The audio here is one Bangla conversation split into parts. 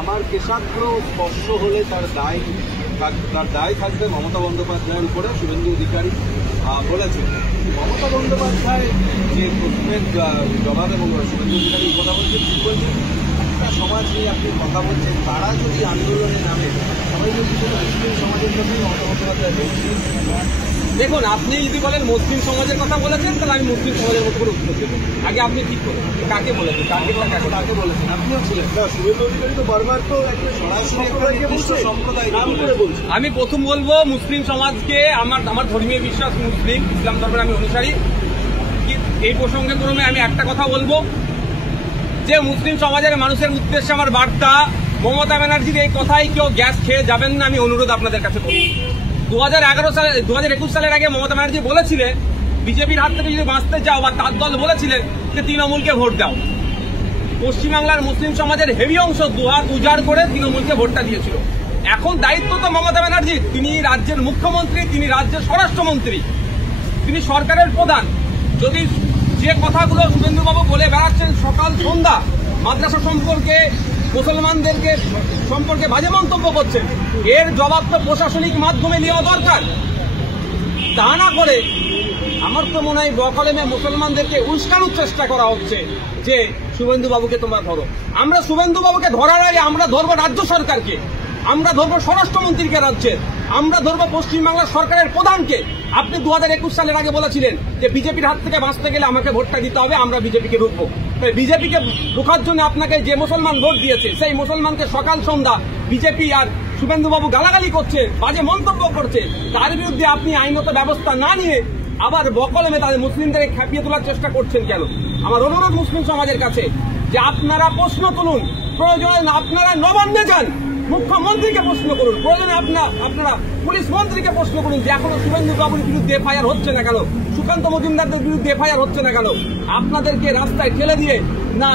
আমার কেশাগ্র স্পর্শ হলে তার দায় থাকবে মমতা বন্দ্যোপাধ্যায়ের উপরে শুভেন্দু অধিকারী বলেছেন। মমতা বন্দ্যোপাধ্যায় যে প্রশ্নের জবাবে শুভেন্দু অধিকারী কথা বলছেন, ঠিক বলছেন, একটা সমাজ নিয়ে আপনি কথা বলছেন, তারা যদি আন্দোলনে নামে সবাই যদি কোনো মুসলিম সমাজের জন্যই মমতা বন্দ্যোপাধ্যায় বলছেন। দেখুন, আপনি যদি বলেন মুসলিম সমাজের কথা বলেছেন, তাহলে আমি মুসলিম সমাজের মতো করে উত্তর দেবো। আগে আপনি ঠিক করেন কাকে বলেছেন, কাকে বলেছেন? আপনিও ছিলেন না, শুভেন্দু অধিকারী তো বারবার তো সম্প্রদায় নাম করে বলছেন। আমি প্রথম বলবো মুসলিম সমাজকে, আমার ধর্মীয় বিশ্বাস মুসলিম, ইসলাম ধর্মের আমি অনুসারী। এই প্রসঙ্গে ক্রমে আমি একটা কথা বলবো যে মুসলিম সমাজের মানুষের উদ্দেশ্যে আমার বার্তা, মমতা ব্যানার্জির এই কথাই কেউ গ্যাস খেয়ে যাবেন না, আমি অনুরোধ আপনাদের কাছে করি। 2021 সালের আগে মমতা ব্যানার্জি বলেছিলেন বিজেপির হাত থেকে যদি বাঁচতে চাও, বা তার দল বলেছিলেন যে তৃণমূলকে ভোট দাও। পশ্চিমবাংলার মুসলিম সমাজের হেভি অংশ দুহাত উজাড় করে তৃণমূলকে ভোটটা দিয়েছিল। এখন দায়িত্ব তো মমতা ব্যানার্জি, তিনি রাজ্যের মুখ্যমন্ত্রী, তিনি রাজ্যের স্বরাষ্ট্রমন্ত্রী, তিনি সরকারের প্রধান। যদি যে কথাগুলো শুভেন্দুবাবু বলে বেড়াচ্ছেন সকাল সন্ধ্যা, মাদ্রাসা সম্পর্কে, মুসলমানদেরকে সম্পর্কে বাজে মন্তব্য করছেন, এর জবাব তো প্রশাসনিক মাধ্যমে নেওয়া দরকার। তা না করে আমার তো মনে হয় বকলমে মুসলমানদেরকে উস্কানোর চেষ্টা করা হচ্ছে যে শুভেন্দুবাবুকে তোমরা ধরো। আমরা শুভেন্দুবাবুকে ধরার আগে আমরা ধরবো রাজ্য সরকারকে, আমরা ধরবো স্বরাষ্ট্রমন্ত্রীকে রাজ্যের, আমরা ধরবো পশ্চিমবাংলার সরকারের প্রধানকে। আপনি 2021 সালের আগে বলেছিলেন যে বিজেপির হাত থেকে বাঁচতে গেলে আমাকে ভোটটা দিতে হবে, আমরা বিজেপিকে রুখবো। তাই বিজেপিকে রোখার জন্য আপনাকে যে মুসলমান ভোট দিয়েছে, সেই মুসলমানকে সকাল সন্ধ্যা বিজেপি আর শুভেন্দুবাবু গালাগালি করছে, বাজে মন্তব্য করছে, তার বিরুদ্ধে আপনি আইনত ব্যবস্থা না নিয়ে আবার বকলমে তাদের মুসলিমদের খেপিয়ে তোলার চেষ্টা করছেন কেন? আমার অনুরোধ মুসলিম সমাজের কাছে যে আপনারা প্রশ্ন তুলুন, প্রয়োজনে আপনারা নবান্নে যান, মুখ্যমন্ত্রীকে প্রশ্ন করুন, প্রয়োজনে আপনারা পুলিশ মন্ত্রীকে প্রশ্ন করুন যে এখনো শুভেন্দু বাবুর বিরুদ্ধে এফআইআর হচ্ছে না কেন, সুকান্ত মজুমদারদের বিরুদ্ধে এফআইআর হচ্ছে না কেন? আপনাদেরকে রাস্তায় ঠেলে দিয়ে না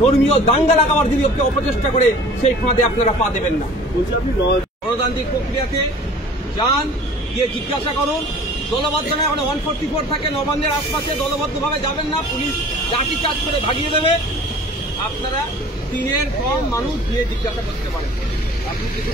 ধর্মীয় দাঙ্গা লাগাবার যদি অপচেষ্টা করে সেই ফাঁদে আপনারা পা দেবেন না। গণতান্ত্রিক প্রক্রিয়াতে যান, গিয়ে জিজ্ঞাসা করুন। দলবদ্ধ নয়, এখন 144 থাকে নবান্নের আশপাশে, দলবদ্ধভাবে যাবেন না, পুলিশ লাঠি চার্জ করে ভাগিয়ে দেবে। আপনারা 3 এর কম মানুষ গিয়ে জিজ্ঞাসা করতে পারেন। আপনি কিছু